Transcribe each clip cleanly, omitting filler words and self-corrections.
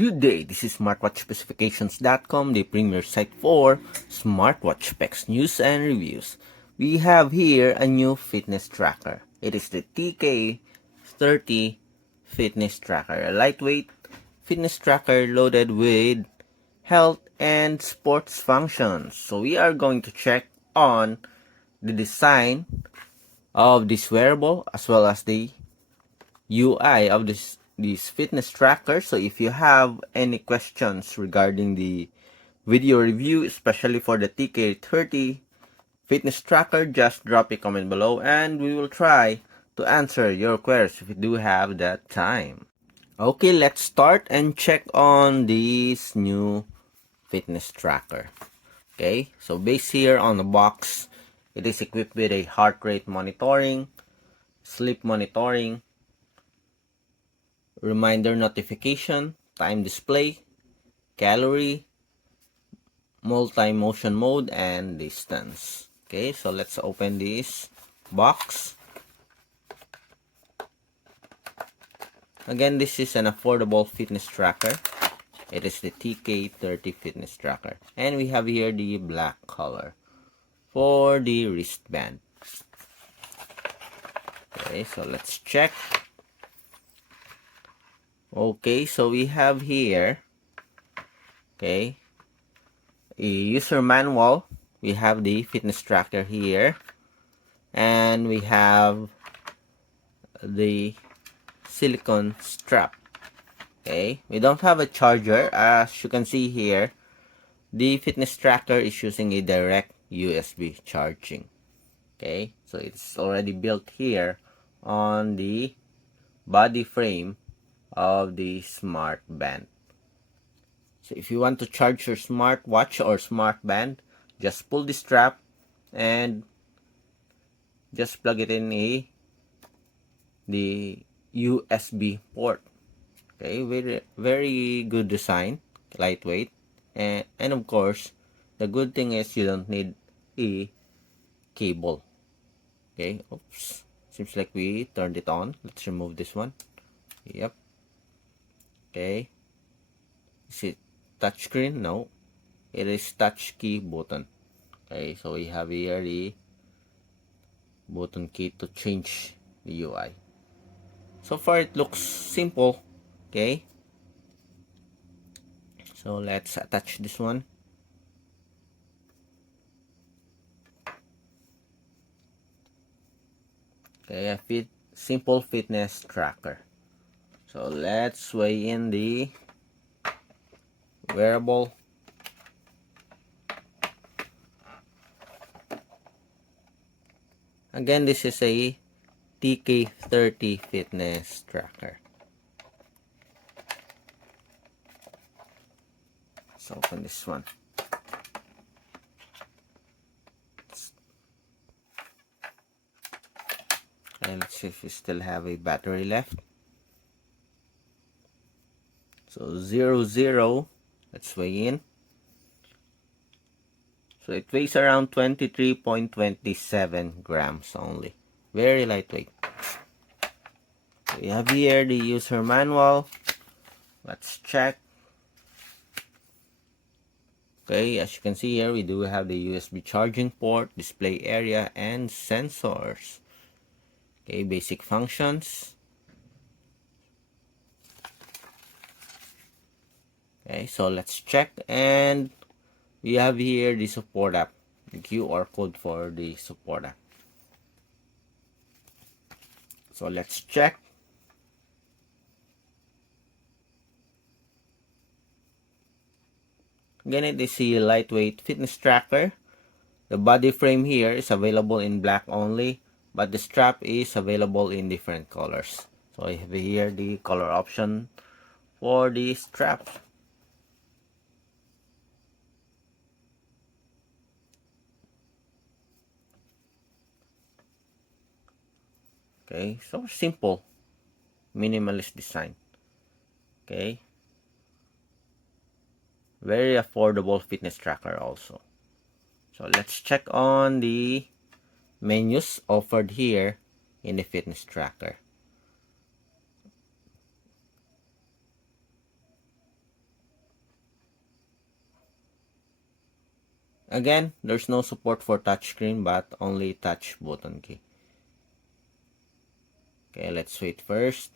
Good day, this is smartwatchspecifications.com, the premier site for smartwatch specs, news, and reviews. We have here a new fitness tracker. It is the TK30 fitness tracker, a lightweight fitness tracker loaded with health and sports functions. So we are going to check on the design of this wearable as well as the UI of this fitness tracker. So if you have any questions regarding the video review, especially for the TK30 fitness tracker, just drop a comment below and we will try to answer your queries if you do have that time. Okay, let's start and check on this new fitness tracker. Okay, so base here on the box, it is equipped with a heart rate monitoring, sleep monitoring, reminder notification, time display, calorie, multi-motion mode, and distance. Okay, so let's open this box. Again, this is an affordable fitness tracker. It is the TK30 fitness tracker. And we have here the black color for the wristband. Okay, so let's check. Okay, so we have here, okay, a user manual. We have the fitness tracker here, and we have the silicone strap. Okay, we don't have a charger. As you can see here, the fitness tracker is using a direct USB charging. Okay, so it's already built here on the body frame of the Smartband. So if you want to charge your smartwatch or smartband, just pull the strap and just plug it in the USB port. Okay, very good design, lightweight, and of course the good thing is you don't need a cable. Okay, oops, seems like we turned it on. Let's remove this one. Yep. Okay, is it touchscreen? No, it is touch key button. Okay, so we have here the button key to change the UI. So far it looks simple. Okay, so let's attach this one. Okay, a simple fitness tracker. So let's weigh in the wearable. Again, this is a TK30 fitness tracker. Let's open this one. And let's see if we still have a battery left. So 0, let's weigh in. So it weighs around 23.27 grams only. Very lightweight. We have here the user manual. Let's check. Okay, as you can see here, we do have the USB charging port, display area, and sensors. Okay, basic functions. Okay, so let's check, and we have here the support app, the QR code for the support app. So let's check. Again, it is a lightweight fitness tracker. The body frame here is available in black only, but the strap is available in different colors. So I have here the color option for the strap. Okay, so simple, minimalist design. Okay, very affordable fitness tracker also. So let's check on the menus offered here in the fitness tracker. Again, there's no support for touchscreen but only touch button key. Okay, let's wait first.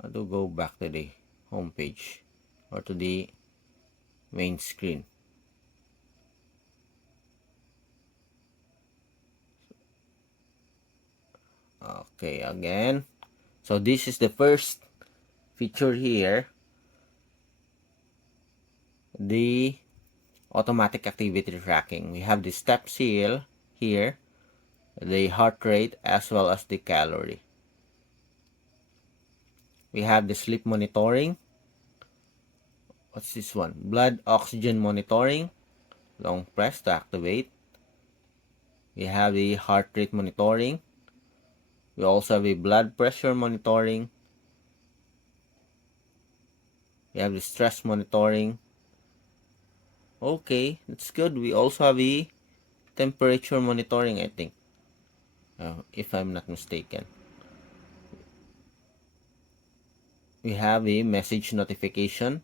How to go back to the home page or to the main screen? Okay, again. So this is the first feature here, the automatic activity tracking. We have the steps here, the heart rate as well as the calorie. We have the sleep monitoring. What's this one? Blood oxygen monitoring. Long press to activate. We have the heart rate monitoring. We also have a blood pressure monitoring. We have the stress monitoring. Okay, that's good. We also have a temperature monitoring, I think, if I'm not mistaken. We have a message notification.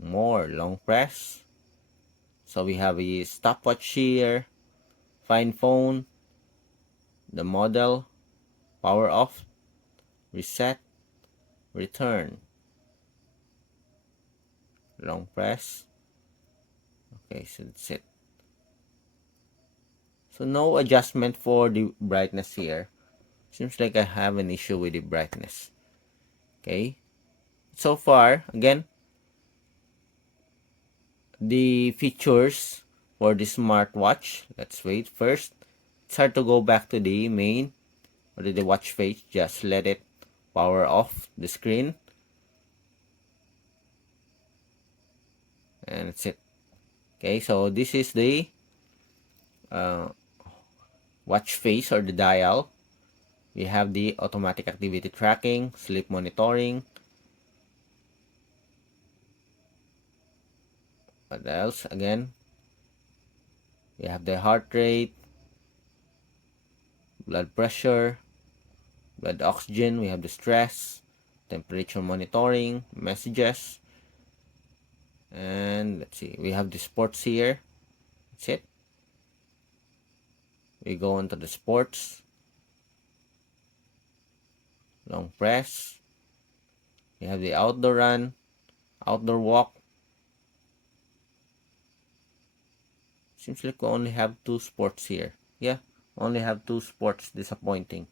More long press. So we have a stopwatch here, find phone, the model, power off, reset, return. Long press. Okay, so that's it. So no adjustment for the brightness here. Seems like I have an issue with the brightness. Okay. So far, again, the features for the smartwatch. Let's wait first. It's hard to go back to the main or to the watch face. Just let it power off the screen. And that's it. Okay, so this is the watch face or the dial. We have the automatic activity tracking, sleep monitoring. What else? Again, we have the heart rate, blood pressure, blood oxygen. We have the stress, temperature monitoring, messages. And let's see, we have the sports here. That's it. We go into the sports. Long press. We have the outdoor run, outdoor walk. Seems like we only have 2 sports here. Yeah, only have 2 sports. Disappointing.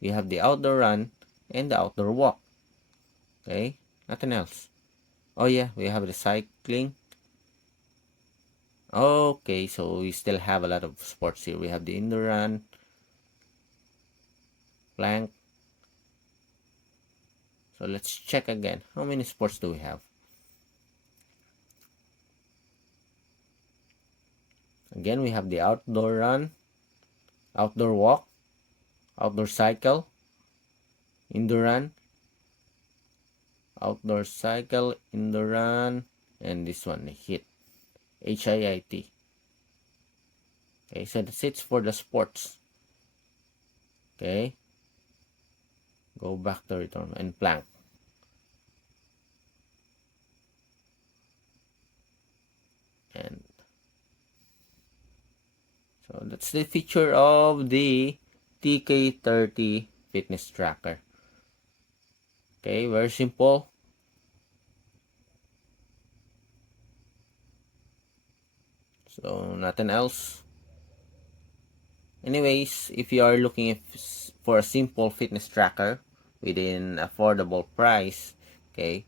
We have the outdoor run and the outdoor walk. Okay, nothing else. Oh yeah, we have the cycling. Okay, so we still have a lot of sports here. We have the indoor run, plank. So let's check again. How many sports do we have? Again, we have the outdoor run, outdoor walk, outdoor cycle, indoor run, outdoor cycle, indoor run, and this one, HIIT. HIIT. Okay, so that's it for the sports. Okay. Go back to return and plank. And so that's the feature of the TK30 fitness tracker. Okay, very simple. So nothing else. Anyways, if you are looking for a simple fitness tracker within affordable price, okay,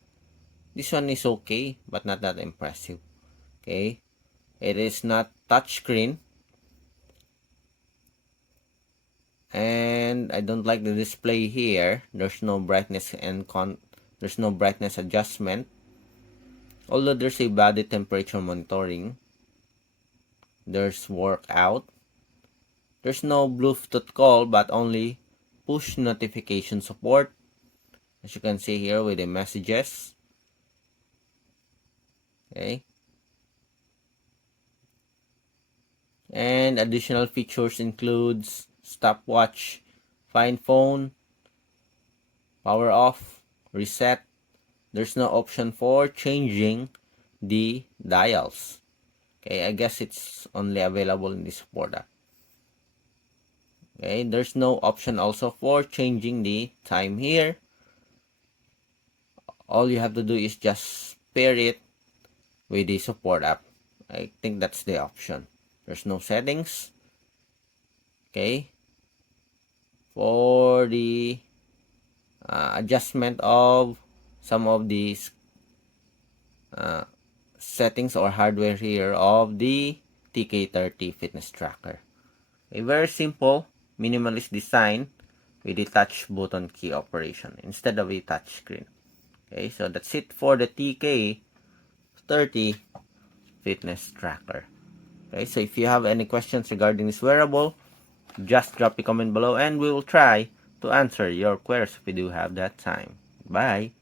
this one is okay, but not that impressive. Okay, it is not touchscreen, and I don't like the display here. There's no brightness and there's no brightness adjustment. Although there's a body temperature monitoring, there's workout. There's no Bluetooth call, but only push notification support. As you can see here with the messages. Okay. And additional features includes stopwatch, find phone, power off, reset, there's no option for changing the dials. Okay, I guess it's only available in the support app. Okay, there's no option also for changing the time here. All you have to do is just pair it with the support app. I think that's the option. There's no settings. Okay, for the adjustment of some of these settings or hardware here of the TK30 fitness tracker. A very simple, minimalist design with a touch button key operation instead of a touch screen. Okay, so that's it for the TK30 fitness tracker. Okay, so if you have any questions regarding this wearable, just drop a comment below and we will try to answer your queries if we do have that time. Bye!